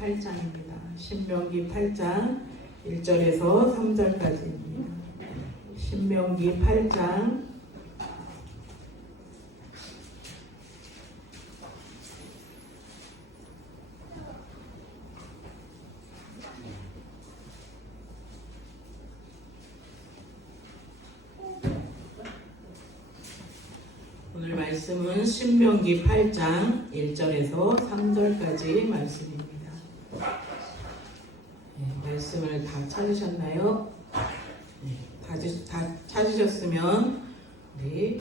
8장입니다. 신명기 8장 1절에서 3절까지입니다. 신명기 8장 오늘 말씀은 신명기 8장 1절에서 3절까지 말씀입니다. 말씀을 다 찾으셨나요? 다 찾으셨으면 우리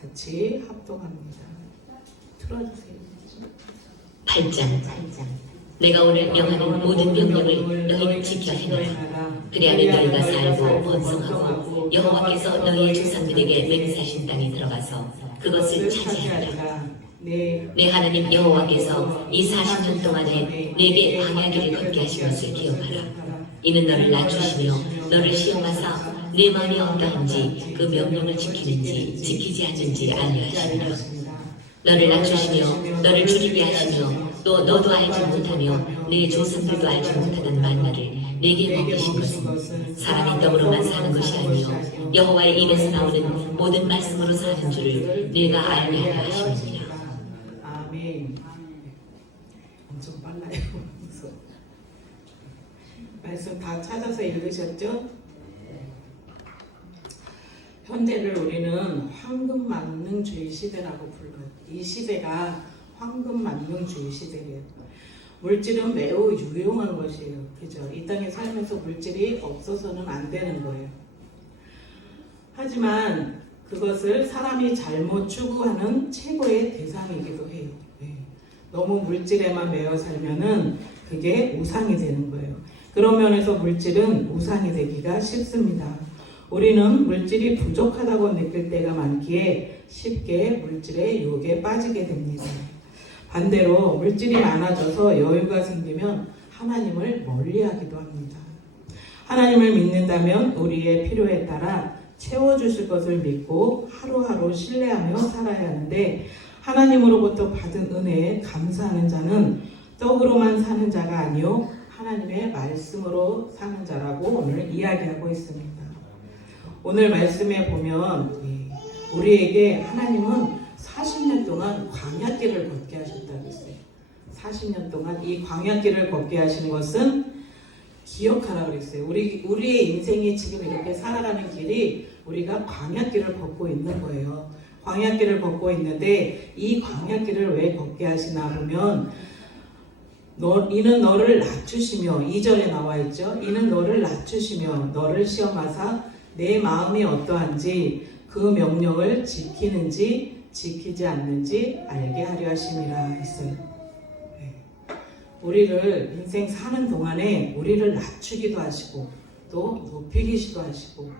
같이 합독합니다. 틀어주세요. 8장 내가 오늘 명하는 모든 명령을 너희는 지켜 행하라. 그리하면 너희가 살고 번성하고 여호와께서 너희 조상들에게 맹세하신 땅에 들어가서 그것을 차지하리라. 내 하나님 여호와께서 이 40년 동안에 내게 광야 길을 걷게 하신 것을 기억하라. 이는 너를 낮추시며 너를 시험하사 내 마음이 어떠한지 그 명령을 지키는지 지키지 않는지 알려 하시니라. 너를 낮추시며 너를 줄이게 하시며 또 너도 알지 못하며 내 조상들도 알지 못하던 만나를 내게 먹이신 것은 사람이 떡으로만 사는 것이 아니요 여호와의 입에서 나오는 모든 말씀으로 사는 줄을 내가 알게 하려 하심이니라. 아멘. 엄청 빨라요. 말씀 다 찾아서 읽으셨죠? 현대를 우리는 황금만능주의 시대라고 불러요. 이 시대가 황금만능주의 시대예요. 물질은 매우 유용한 것이에요. 그죠? 이 땅에 살면서 물질이 없어서는 안 되는 거예요. 하지만 그것을 사람이 잘못 추구하는 최고의 대상이기도 해요. 너무 물질에만 매여 살면은 그게 우상이 되는 거예요. 그런 면에서 물질은 우상이 되기가 쉽습니다. 우리는 물질이 부족하다고 느낄 때가 많기에 쉽게 물질의 유혹에 빠지게 됩니다. 반대로 물질이 많아져서 여유가 생기면 하나님을 멀리하기도 합니다. 하나님을 믿는다면 우리의 필요에 따라 채워주실 것을 믿고 하루하루 신뢰하며 살아야 하는데 하나님으로부터 받은 은혜에 감사하는 자는 떡으로만 사는 자가 아니요 하나님의 말씀으로 사는 자라고 오늘 이야기하고 있습니다. 오늘 말씀에 보면 우리에게 하나님은 40년 동안 광야길을 걷게 하셨다고 했어요. 40년 동안 이 광야길을 걷게 하신 것은 기억하라고 그랬어요. 우리의 인생이 지금 이렇게 살아가는 길이 우리가 광야길을 걷고 있는 거예요. 광야길을 걷고 있는데 이 광야길을 왜 걷게 하시나 보면 이는 너를 낮추시며 2절에 나와 있죠. 이는 너를 낮추시며 너를 시험하사 내 마음이 어떠한지 그 명령을 지키는지 지키지 않는지 알게 하려 하심이라 했어요. 우리를 인생 사는 동안에 우리를 낮추기도 하시고 또 높이기도 하시고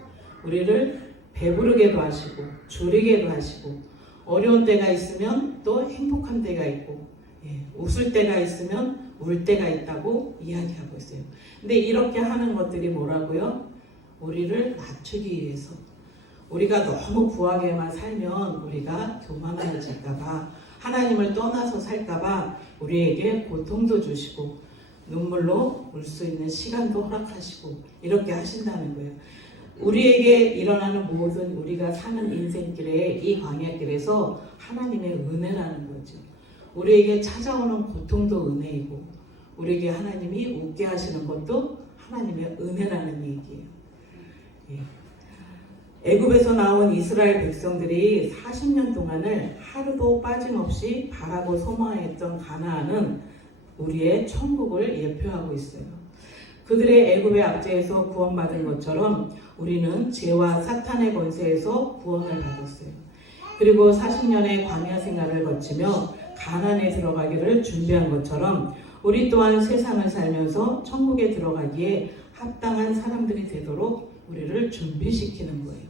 우리를 배부르게도 하시고 줄이게도 하시고 어려운 때가 있으면 또 행복한 때가 있고 웃을 때가 있으면 울 때가 있다고 이야기하고 있어요. 근데 이렇게 하는 것들이 뭐라고요? 우리를 낮추기 위해서. 우리가 너무 부하게만 살면 우리가 교만해질까봐 하나님을 떠나서 살까봐 우리에게 고통도 주시고 눈물로 울 수 있는 시간도 허락하시고 이렇게 하신다는 거예요. 우리에게 일어나는 모든 우리가 사는 인생길에 이 광야길에서 하나님의 은혜라는 거죠. 우리에게 찾아오는 고통도 은혜이고 우리에게 하나님이 웃게 하시는 것도 하나님의 은혜라는 얘기예요. 애굽에서 나온 이스라엘 백성들이 40년 동안을 하루도 빠짐없이 바라고 소망했던 가나안은 우리의 천국을 예표하고 있어요. 그들의 애굽의 압제에서 구원받은 것처럼 우리는 죄와 사탄의 권세에서 구원을 받았어요. 그리고 40년의 광야 생활을 거치며 가나안에 들어가기를 준비한 것처럼 우리 또한 세상을 살면서 천국에 들어가기에 합당한 사람들이 되도록 우리를 준비시키는 거예요.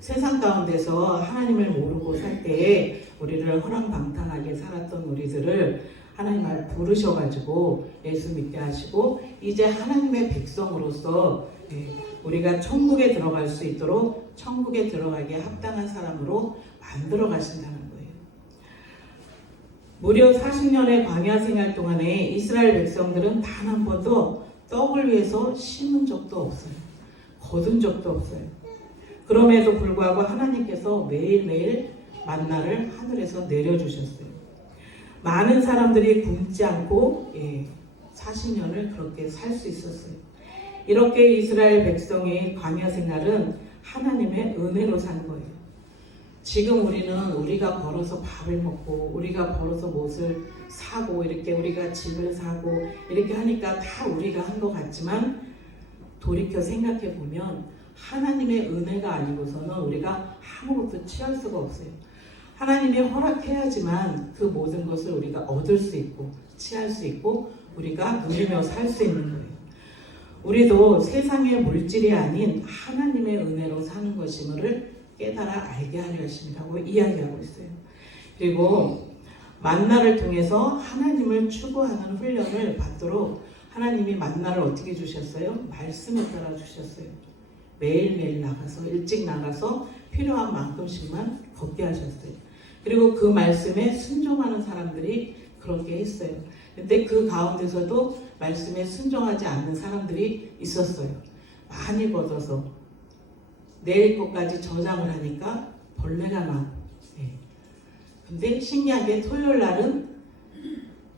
세상 가운데서 하나님을 모르고 살 때에 우리를 허랑방탕하게 살았던 우리들을 하나님 앞에 부르셔가지고 예수 믿게 하시고 이제 하나님의 백성으로서 우리가 천국에 들어갈 수 있도록 천국에 들어가기에 합당한 사람으로 만들어 가신다는 거예요. 무려 40년의 광야 생활 동안에 이스라엘 백성들은 단 한 번도 떡을 위해서 심은 적도 없어요. 거둔 적도 없어요. 그럼에도 불구하고 하나님께서 매일매일 만나를 하늘에서 내려주셨어요. 많은 사람들이 굶지 않고 40년을 그렇게 살 수 있었어요. 이렇게 이스라엘 백성의 광야 생활은 하나님의 은혜로 산 거예요. 지금 우리가 벌어서 밥을 먹고 우리가 벌어서 옷을 사고 이렇게 우리가 집을 사고 이렇게 하니까 다 우리가 한 것 같지만 돌이켜 생각해 보면 하나님의 은혜가 아니고서는 우리가 아무것도 취할 수가 없어요. 하나님이 허락해야지만 그 모든 것을 우리가 얻을 수 있고 취할 수 있고 우리가 누리며 살 수 있는 거예요. 우리도 세상의 물질이 아닌 하나님의 은혜로 사는 것임을 깨달아 알게 하려 하심이라고 이야기하고 있어요. 그리고 만나를 통해서 하나님을 추구하는 훈련을 받도록 하나님이 만나를 어떻게 주셨어요? 말씀에 따라 주셨어요. 매일매일 나가서 일찍 나가서 필요한 만큼씩만 걷게 하셨어요. 그리고 그 말씀에 순종하는 사람들이 그렇게 했어요. 근데 그 가운데서도 말씀에 순종하지 않는 사람들이 있었어요. 많이 걷어서 내일 것까지 저장을 하니까 벌레가 나고. 근데 신기하게 토요일 날은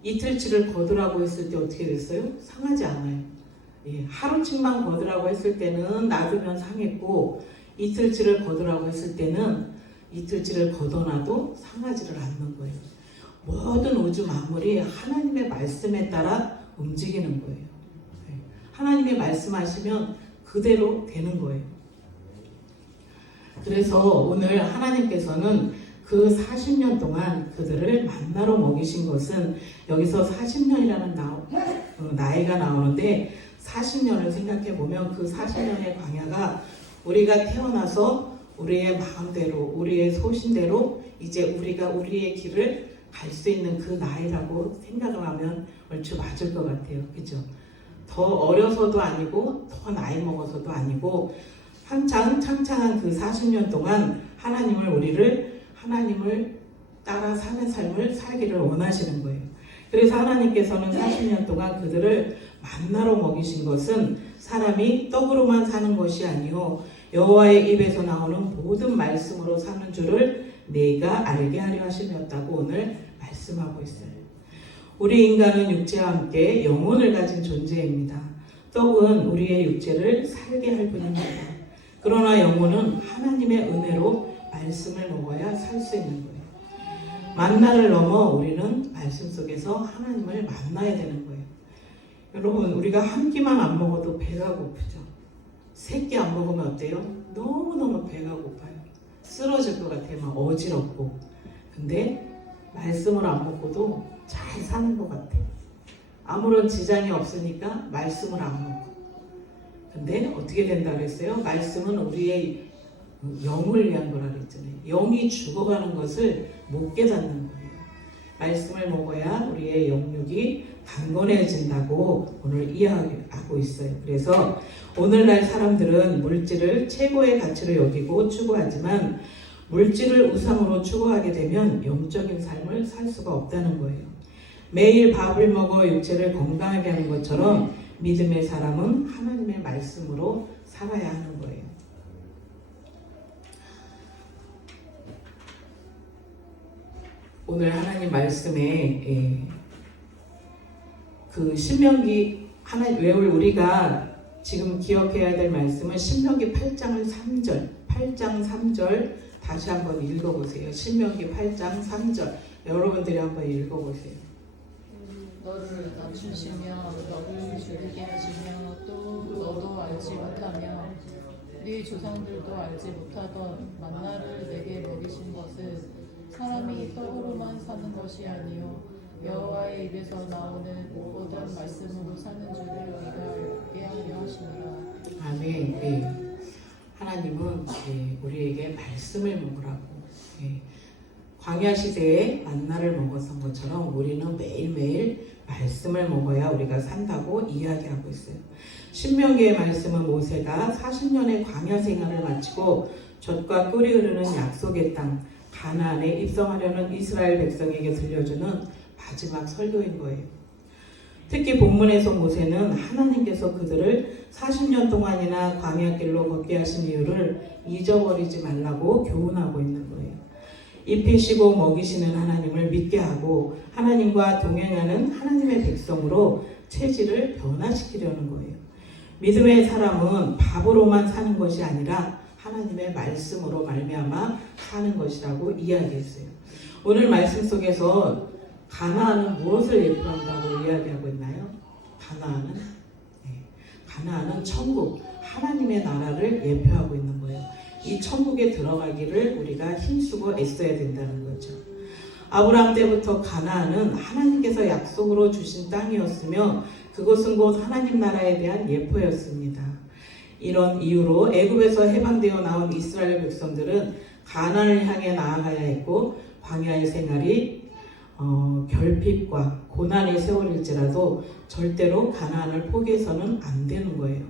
이틀치를 거두라고 했을 때 어떻게 됐어요? 상하지 않아요. 하루치만 거두라고 했을 때는 놔두면 상했고 이틀치를 거두라고 했을 때는 이틀치를 걷어놔도 상하지를 않는 거예요. 모든 우주 만물이 하나님의 말씀에 따라 움직이는 거예요. 하나님이 말씀하시면 그대로 되는 거예요. 그래서 오늘 하나님께서는 그 40년 동안 그들을 만나로 먹이신 것은 여기서 40년이라는 나이가 나오는데 40년을 생각해 보면 그 40년의 광야가 우리가 태어나서 우리의 마음대로 우리의 소신대로 이제 우리가 우리의 길을 갈 수 있는 그 나이라고 생각을 하면 얼추 맞을 것 같아요. 그죠? 더 어려서도 아니고 더 나이 먹어서도 아니고 한창 창창한 그 40년 동안 하나님을 따라 사는 삶을 살기를 원하시는 거예요. 그래서 하나님께서는 40년 동안 그들을 만나로 먹이신 것은 사람이 떡으로만 사는 것이 아니요 여호와의 입에서 나오는 모든 말씀으로 사는 줄을 네가 알게 하려 하심이었다고 오늘 말씀하고 있어요. 우리 인간은 육체와 함께 영혼을 가진 존재입니다. 떡은 우리의 육체를 살게 할 뿐입니다. 그러나 영혼은 하나님의 은혜로 말씀을 먹어야 살 수 있는 거예요. 만나를 넘어 우리는 말씀 속에서 하나님을 만나야 되는 거예요. 여러분, 우리가 한 끼만 안 먹어도 배가 고프죠. 세 끼 안 먹으면 어때요? 너무너무 배가 고파요. 쓰러질 것 같아요. 막 어지럽고. 근데 말씀을 안 먹고도 잘 사는 것 같아요. 아무런 지장이 없으니까 말씀을 안 먹고. 근데 어떻게 된다 그랬어요? 말씀은 우리의 영을 위한 거라 그랬잖아요. 영이 죽어가는 것을 못 깨닫는 거예요. 말씀을 먹어야 우리의 영육이 강건해진다고 오늘 이해하고 있어요. 그래서 오늘날 사람들은 물질을 최고의 가치로 여기고 추구하지만 물질을 우상으로 추구하게 되면 영적인 삶을 살 수가 없다는 거예요. 매일 밥을 먹어 육체를 건강하게 하는 것처럼 믿음의 사람은 하나님의 말씀으로 살아야 하는 거예요. 오늘 하나님 말씀에 그 신명기 외울 우리가 지금 기억해야 될 말씀은 신명기 8장 3절 다시 한번 읽어보세요. 신명기 8장 3절 여러분들이 한번 읽어보세요. 너를 낮추시며 너를 줄이게 하시며 또 너도 알지 못하며 네 조상들도 알지 못하던 만나를 내게 먹이신 것은 사람이 떡으로만 사는 것이 아니요 여호와의 입에서 나오는 모든 말씀으로 사는 줄을 네가 알게 하려 하시니라. 아멘. 네. 하나님은 우리에게 말씀을 먹으라고 광야 시대에 만나를 먹었던 것처럼 우리는 매일매일 말씀을 먹어야 우리가 산다고 이야기하고 있어요. 신명기의 말씀은 모세가 40년의 광야 생활을 마치고 젖과 꿀이 흐르는 약속의 땅 가나안에 입성하려는 이스라엘 백성에게 들려주는 마지막 설교인 거예요. 특히 본문에서 모세는 하나님께서 그들을 40년 동안이나 광야길로 걷게 하신 이유를 잊어버리지 말라고 교훈하고 있는 거예요. 입히시고 먹이시는 하나님을 믿게 하고 하나님과 동행하는 하나님의 백성으로 체질을 변화시키려는 거예요. 믿음의 사람은 밥으로만 사는 것이 아니라 하나님의 말씀으로 말미암아 사는 것이라고 이야기했어요. 오늘 말씀 속에서 가나안은 무엇을 예표한다고 이야기하고 있나요? 가나안은 천국, 하나님의 나라를 예표하고 있는 거예요. 이 천국에 들어가기를 우리가 힘쓰고 애써야 된다는 거죠. 아브라함 때부터 가나안은 하나님께서 약속으로 주신 땅이었으며 그곳은 곧 하나님 나라에 대한 예표였습니다. 이런 이유로 애굽에서 해방되어 나온 이스라엘 백성들은 가나안을 향해 나아가야 했고 광야의 생활이 결핍과 고난의 세월일지라도 절대로 가나안을 포기해서는 안 되는 거예요.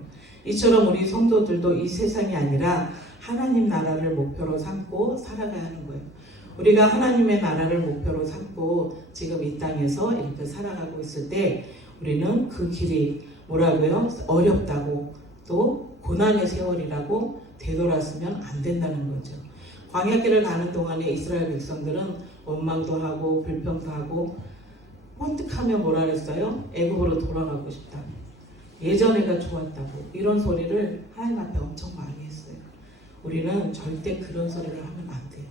이처럼 우리 성도들도 이 세상이 아니라 하나님 나라를 목표로 삼고 살아가야 하는 거예요. 우리가 하나님의 나라를 목표로 삼고 지금 이 땅에서 이렇게 살아가고 있을 때 우리는 그 길이 뭐라고요? 어렵다고 또 고난의 세월이라고 되돌았으면 안 된다는 거죠. 광야길을 가는 동안에 이스라엘 백성들은 원망도 하고 불평도 하고 번뜩하며 뭐라 그랬어요? 애굽으로 돌아가고 싶다. 예전에가 좋았다고 이런 소리를 하나님 앞에 엄청 많이 했어요. 우리는 절대 그런 소리를 하면 안 돼요.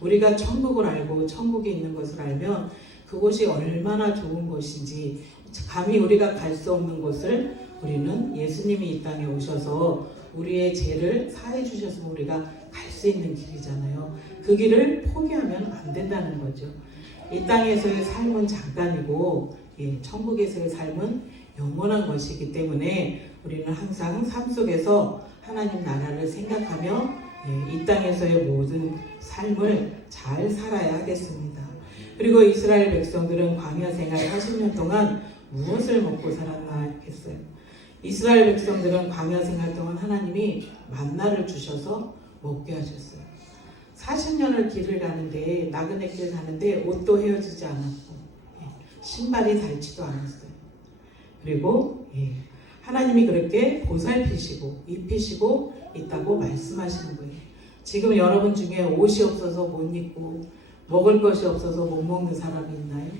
우리가 천국을 알고 천국에 있는 것을 알면 그곳이 얼마나 좋은 것인지 감히 우리가 갈 수 없는 곳을 우리는 예수님이 이 땅에 오셔서 우리의 죄를 사해 주셔서 우리가 갈 수 있는 길이잖아요. 그 길을 포기하면 안 된다는 거죠. 이 땅에서의 삶은 잠깐이고 천국에서의 삶은 영원한 것이기 때문에 우리는 항상 삶 속에서 하나님 나라를 생각하며 이 땅에서의 모든 삶을 잘 살아야 하겠습니다. 그리고 이스라엘 백성들은 광야 생활 40년 동안 무엇을 먹고 살았나 했겠어요. 이스라엘 백성들은 광야 생활 동안 하나님이 만나를 주셔서 먹게 하셨어요. 40년을 길을 가는데 나그네 길 가는데 옷도 헤어지지 않았고 신발이 닳지도 않았어요. 그리고 하나님이 그렇게 보살피시고 입히시고 있다고 말씀하시는 거예요. 지금 여러분 중에 옷이 없어서 못 입고 먹을 것이 없어서 못 먹는 사람이 있나요?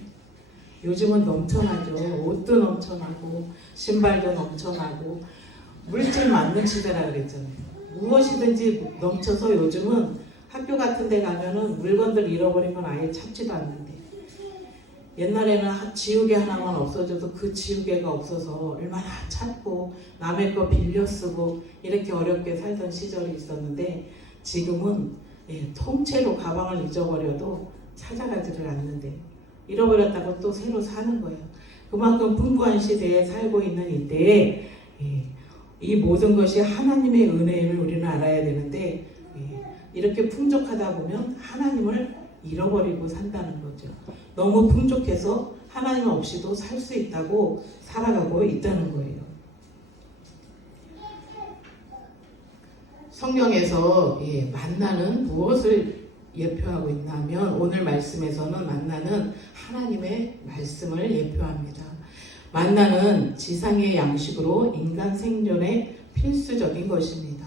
요즘은 넘쳐나죠. 옷도 넘쳐나고 신발도 넘쳐나고 물질 맞는 시대라 그랬잖아요. 무엇이든지 넘쳐서 요즘은 학교 같은 데 가면은 물건들 잃어버리면 아예 찾지도 않는데 옛날에는 지우개 하나만 없어져도 그 지우개가 없어서 얼마나 찾고 남의 거 빌려 쓰고 이렇게 어렵게 살던 시절이 있었는데 지금은 통째로 가방을 잊어버려도 찾아가지를 않는데 잃어버렸다고 또 새로 사는 거예요. 그만큼 풍부한 시대에 살고 있는 이때에 이 모든 것이 하나님의 은혜임을 우리는 알아야 되는데 이렇게 풍족하다 보면 하나님을 잃어버리고 산다는 거죠. 너무 풍족해서 하나님 없이도 살 수 있다고 살아가고 있다는 거예요. 성경에서 만나는 무엇을 예표하고 있나 하면 오늘 말씀에서는 만나는 하나님의 말씀을 예표합니다. 만나는 지상의 양식으로 인간 생존에 필수적인 것입니다.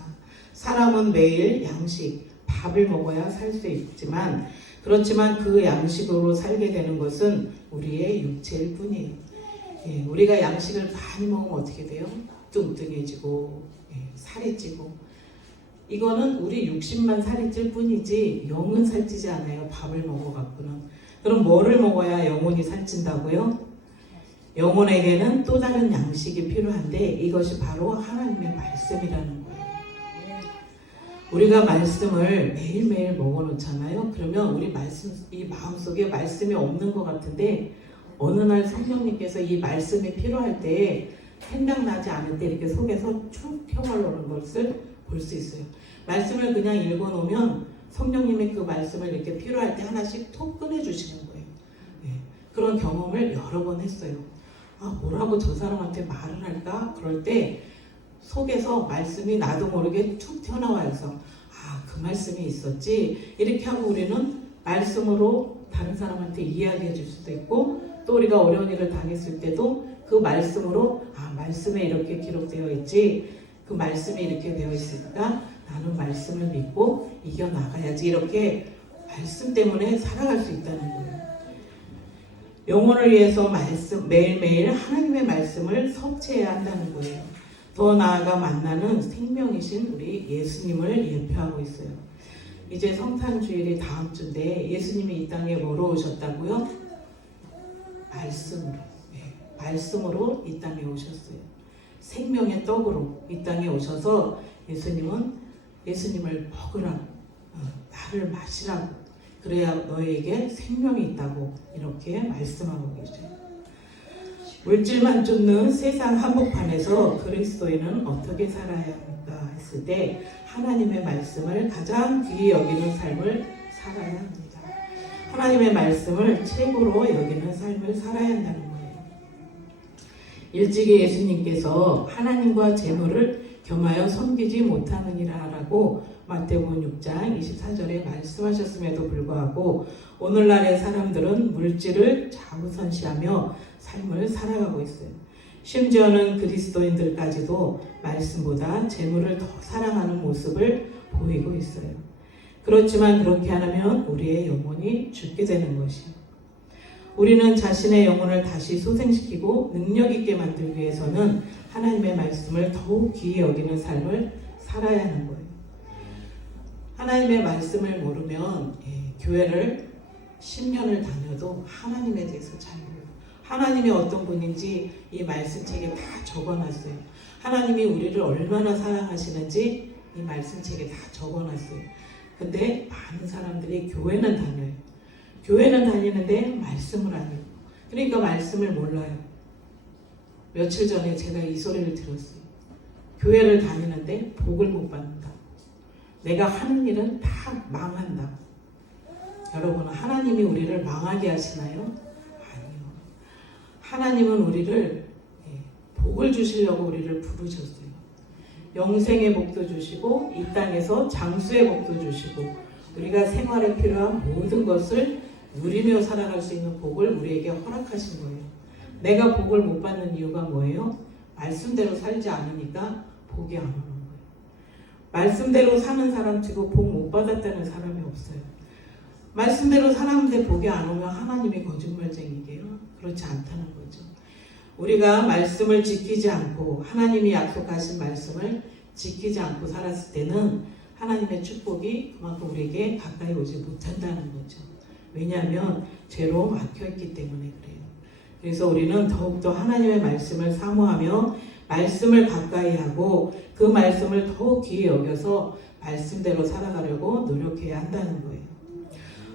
사람은 매일 양식, 밥을 먹어야 살 수 있지만 그렇지만 그 양식으로 살게 되는 것은 우리의 육체일 뿐이에요. 우리가 양식을 많이 먹으면 어떻게 돼요? 뚱뚱해지고 살이 찌고 이거는 우리 육신만 살이 찔 뿐이지 영은 살찌지 않아요. 밥을 먹어갖고는. 그럼 뭐를 먹어야 영혼이 살찐다고요? 영혼에게는 또 다른 양식이 필요한데 이것이 바로 하나님의 말씀이라는 거예요. 우리가 말씀을 매일매일 먹어놓잖아요. 그러면 우리 이 마음속에 말씀이 없는 것 같은데 어느 날 성령님께서 이 말씀이 필요할 때 생각나지 않을 때 이렇게 속에서 쭉 펴올라오는 것을 볼 수 있어요. 말씀을 그냥 읽어놓으면 성령님의 그 말씀을 이렇게 필요할 때 하나씩 톡 꺼내주시는 거예요. 그런 경험을 여러 번 했어요. 뭐라고 저 사람한테 말을 할까? 그럴 때 속에서 말씀이 나도 모르게 툭 튀어나와서 그 말씀이 있었지 이렇게 하고 우리는 말씀으로 다른 사람한테 이야기해 줄 수도 있고, 또 우리가 어려운 일을 당했을 때도 그 말씀으로 말씀에 이렇게 기록되어 있지, 그 말씀이 이렇게 되어 있으니까 나는 말씀을 믿고 이겨나가야지, 이렇게 말씀 때문에 살아갈 수 있다는 거예요. 영혼을 위해서 매일매일 하나님의 말씀을 섭취해야 한다는 거예요. 더 나아가 만나는 생명이신 우리 예수님을 예표하고 있어요. 이제 성탄주일이 다음 주인데 예수님이 이 땅에 뭐로 오셨다고요? 말씀으로. 말씀으로 이 땅에 오셨어요. 생명의 떡으로 이 땅에 오셔서 예수님을 먹으라고, 나를 마시라고, 그래야 너에게 생명이 있다고 이렇게 말씀하고 계세요. 물질만 쫓는 세상 한복판에서 그리스도인은 어떻게 살아야 합니까? 했을 때 하나님의 말씀을 가장 귀히 여기는 삶을 살아야 합니다. 하나님의 말씀을 최고로 여기는 삶을 살아야 한다는 거예요. 일찍이 예수님께서 하나님과 재물을 겸하여 섬기지 못하느니라라고 마태복음 6장 24절에 말씀하셨음에도 불구하고 오늘날의 사람들은 물질을 좌우선시하며 삶을 살아가고 있어요. 심지어는 그리스도인들까지도 말씀보다 재물을 더 사랑하는 모습을 보이고 있어요. 그렇지만 그렇게 하면 우리의 영혼이 죽게 되는 것이에요. 우리는 자신의 영혼을 다시 소생시키고 능력 있게 만들기 위해서는 하나님의 말씀을 더욱 귀히 여기는 삶을 살아야 하는 거예요. 하나님의 말씀을 모르면 교회를 10년을 다녀도 하나님에 대해서 잘 몰라요. 하나님이 어떤 분인지 이 말씀책에 다 적어놨어요. 하나님이 우리를 얼마나 사랑하시는지 이 말씀책에 다 적어놨어요. 근데 많은 사람들이 교회는 다녀요. 교회는 다니는데 말씀을 안 해요. 그러니까 말씀을 몰라요. 며칠 전에 제가 이 소리를 들었어요. 교회를 다니는데 복을 못 받는다. 내가 하는 일은 다 망한다. 여러분, 하나님이 우리를 망하게 하시나요? 아니요. 하나님은 우리를 복을 주시려고 우리를 부르셨어요. 영생의 복도 주시고 이 땅에서 장수의 복도 주시고 우리가 생활에 필요한 모든 것을 누리며 살아갈 수 있는 복을 우리에게 허락하신 거예요. 내가 복을 못 받는 이유가 뭐예요? 말씀대로 살지 않으니까 복이 안 오는 거예요. 말씀대로 사는 사람 치고 복 못 받았다는 사람이 없어요. 말씀대로 살았는데 복이 안 오면 하나님이 거짓말쟁이게요? 그렇지 않다는 거죠. 우리가 말씀을 지키지 않고 하나님이 약속하신 말씀을 지키지 않고 살았을 때는 하나님의 축복이 그만큼 우리에게 가까이 오지 못한다는 거죠. 왜냐하면 죄로 막혀있기 때문에 그래요. 그래서 우리는 더욱더 하나님의 말씀을 사모하며 말씀을 가까이 하고 그 말씀을 더욱 귀히 여겨서 말씀대로 살아가려고 노력해야 한다는 거예요.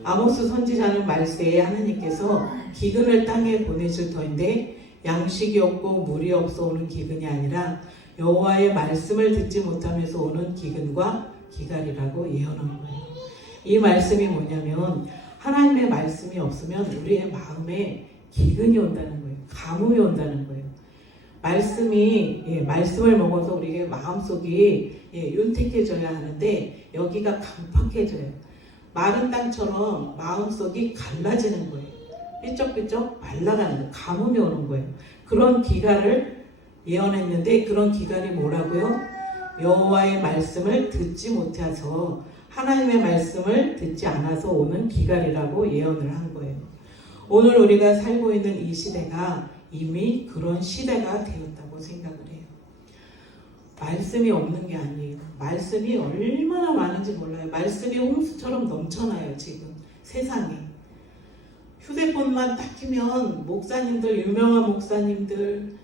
아모스 선지자는 말세에 하나님께서 기근을 땅에 보내실 터인데 양식이 없고 물이 없어 오는 기근이 아니라 여호와의 말씀을 듣지 못하면서 오는 기근과 기갈이라고 예언한 거예요. 이 말씀이 뭐냐면 하나님의 말씀이 없으면 우리의 마음에 기근이 온다는 거예요. 가뭄이 온다는 거예요. 말씀을 먹어서 우리의 마음속이 윤택해져야 하는데 여기가 강팍해져요. 마른 땅처럼 마음속이 갈라지는 거예요. 삐쩍삐쩍 말라가는 거예요. 가뭄이 오는 거예요. 그런 기갈을 예언했는데 그런 기갈이 뭐라고요? 여호와의 말씀을 듣지 못해서 하나님의 말씀을 듣지 않아서 오는 기갈이라고 예언을 한 거예요. 오늘 우리가 살고 있는 이 시대가 이미 그런 시대가 되었다고 생각을 해요. 말씀이 없는 게 아니에요. 말씀이 얼마나 많은지 몰라요. 말씀이 홍수처럼 넘쳐나요. 지금 세상에. 휴대폰만 딱 키면 목사님들, 유명한 목사님들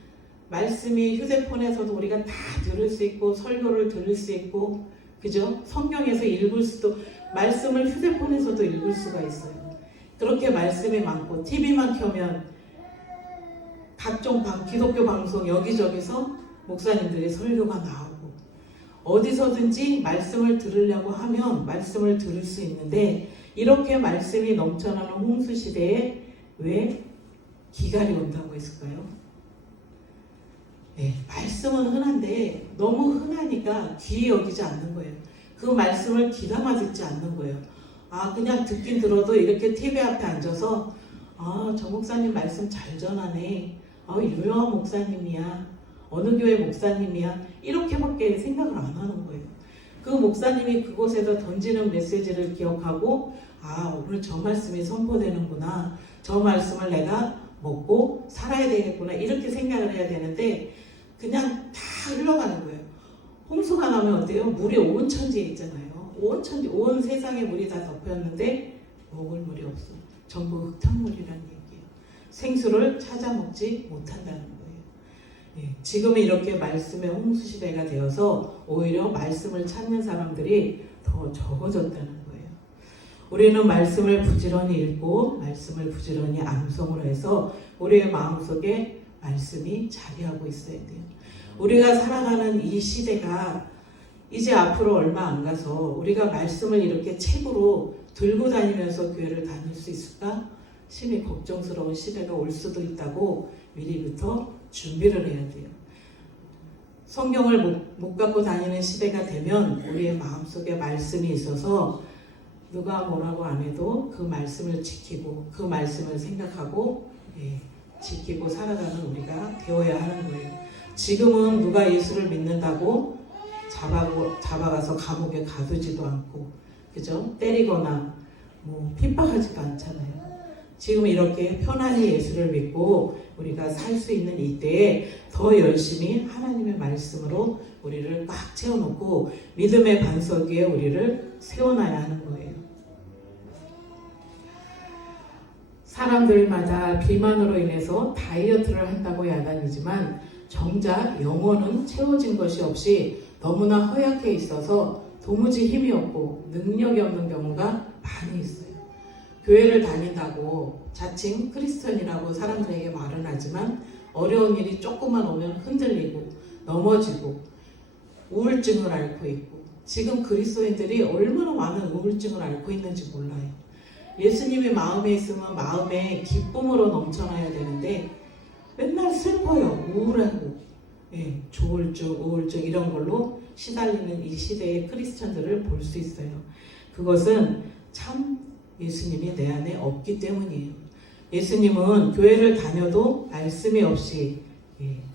말씀이 휴대폰에서도 우리가 다 들을 수 있고 설교를 들을 수 있고 그죠? 성경에서 읽을 수도 말씀을 휴대폰에서도 읽을 수가 있어요. 그렇게 말씀이 많고 TV만 켜면 각종 기독교 방송 여기저기서 목사님들의 설교가 나오고 어디서든지 말씀을 들으려고 하면 말씀을 들을 수 있는데 이렇게 말씀이 넘쳐나는 홍수 시대에 왜 기갈이 온다고 했을까요? 말씀은 흔한데 너무 흔하니까 귀히 여기지 않는 거예요. 그 말씀을 귀담아 듣지 않는 거예요. 그냥 듣긴 들어도 이렇게 TV 앞에 앉아서 저 목사님 말씀 잘 전하네. 유명한 목사님이야. 어느 교회 목사님이야. 이렇게밖에 생각을 안 하는 거예요. 그 목사님이 그곳에서 던지는 메시지를 기억하고 오늘 저 말씀이 선포되는구나. 저 말씀을 내가 먹고 살아야 되겠구나. 이렇게 생각을 해야 되는데 그냥 다 흘러가는 거예요. 홍수가 나면 어때요? 물이 온 천지에 있잖아요. 온 천지, 온 세상에 물이 다 덮였는데 먹을 물이 없어. 전부 흙탕물이라는 얘기예요. 생수를 찾아 먹지 못한다는 거예요. 지금은 이렇게 말씀의 홍수 시대가 되어서 오히려 말씀을 찾는 사람들이 더 적어졌다는 거예요. 우리는 말씀을 부지런히 읽고 말씀을 부지런히 암송을 해서 우리의 마음속에 말씀이 자리하고 있어야 돼요. 우리가 살아가는 이 시대가 이제 앞으로 얼마 안 가서 우리가 말씀을 이렇게 책으로 들고 다니면서 교회를 다닐 수 있을까? 심히 걱정스러운 시대가 올 수도 있다고 미리부터 준비를 해야 돼요. 성경을 못 갖고 다니는 시대가 되면 우리의 마음속에 말씀이 있어서 누가 뭐라고 안 해도 그 말씀을 지키고 그 말씀을 생각하고 지키고 살아가는 우리가 되어야 하는 거예요. 지금은 누가 예수를 믿는다고 잡아가서 감옥에 가두지도 않고, 그죠? 때리거나 핍박하지도 않잖아요. 지금 이렇게 편안히 예수를 믿고 우리가 살 수 있는 이때에 더 열심히 하나님의 말씀으로 우리를 꽉 채워놓고 믿음의 반석 위에 우리를 세워놔야 하는 거예요. 사람들마다 비만으로 인해서 다이어트를 한다고 야단이지만 정작 영혼은 채워진 것이 없이 너무나 허약해 있어서 도무지 힘이 없고 능력이 없는 경우가 많이 있어요. 교회를 다닌다고 자칭 크리스천이라고 사람들에게 말은 하지만 어려운 일이 조금만 오면 흔들리고 넘어지고 우울증을 앓고 있고, 지금 그리스도인들이 얼마나 많은 우울증을 앓고 있는지 몰라요. 예수님이 마음에 있으면 마음에 기쁨으로 넘쳐나야 되는데 맨날 슬퍼요. 우울하고 조울증, 우울증 이런 걸로 시달리는 이 시대의 크리스천들을 볼 수 있어요. 그것은 참 예수님이 내 안에 없기 때문이에요. 예수님은 교회를 다녀도 말씀이 없이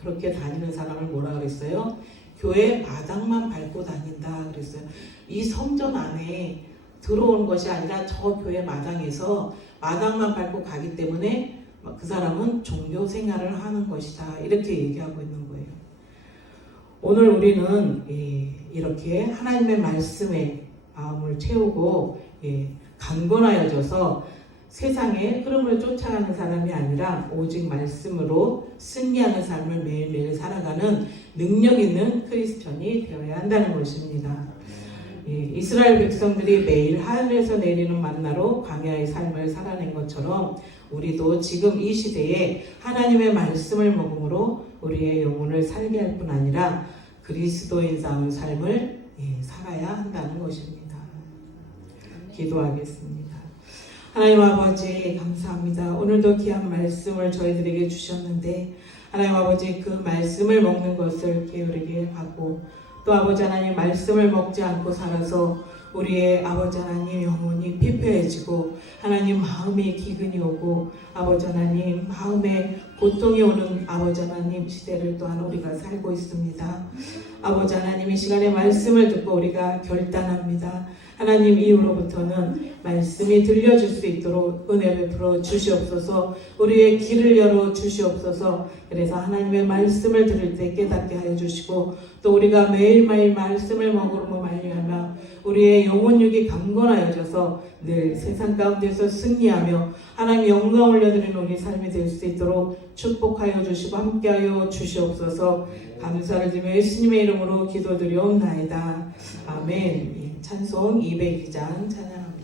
그렇게 다니는 사람을 뭐라 그랬어요? 교회 마당만 밟고 다닌다 그랬어요. 이 성전 안에 들어온 것이 아니라 저 교회 마당에서 마당만 밟고 가기 때문에 그 사람은 종교 생활을 하는 것이다. 이렇게 얘기하고 있는 거예요. 오늘 우리는 이렇게 하나님의 말씀에 마음을 채우고 강건하여져서 세상의 흐름을 쫓아가는 사람이 아니라 오직 말씀으로 승리하는 삶을 매일매일 살아가는 능력 있는 크리스천이 되어야 한다는 것입니다. 이스라엘 백성들이 매일 하늘에서 내리는 만나로 광야의 삶을 살아낸 것처럼 우리도 지금 이 시대에 하나님의 말씀을 먹음으로 우리의 영혼을 살게 할 뿐 아니라 그리스도인다운 삶을 살아야 한다는 것입니다. 기도하겠습니다. 하나님 아버지 감사합니다. 오늘도 귀한 말씀을 저희들에게 주셨는데 하나님 아버지 그 말씀을 먹는 것을 게으르게 하고 또 아버지 하나님 말씀을 먹지 않고 살아서 우리의 아버지 하나님 영혼이 피폐해지고 하나님 마음에 기근이 오고 아버지 하나님 마음에 고통이 오는 아버지 하나님 시대를 또한 우리가 살고 있습니다. 아버지 하나님 이 시간에 말씀을 듣고 우리가 결단합니다. 하나님 이후로부터는 말씀이 들려줄 수 있도록 은혜 베풀어 주시옵소서. 우리의 귀를 열어 주시옵소서. 그래서 하나님의 말씀을 들을 때 깨닫게 하여 주시고 또 우리가 매일매일 말씀을 먹으므로 말미암아 우리의 영혼육이 강건하여져서 늘 세상 가운데서 승리하며 하나님 영광 올려드리는 우리 삶이 될 수 있도록 축복하여 주시고 함께하여 주시옵소서. 감사를 드리며 예수님의 이름으로 기도드리옵나이다. 아멘. 찬송 202장 찬양합니다.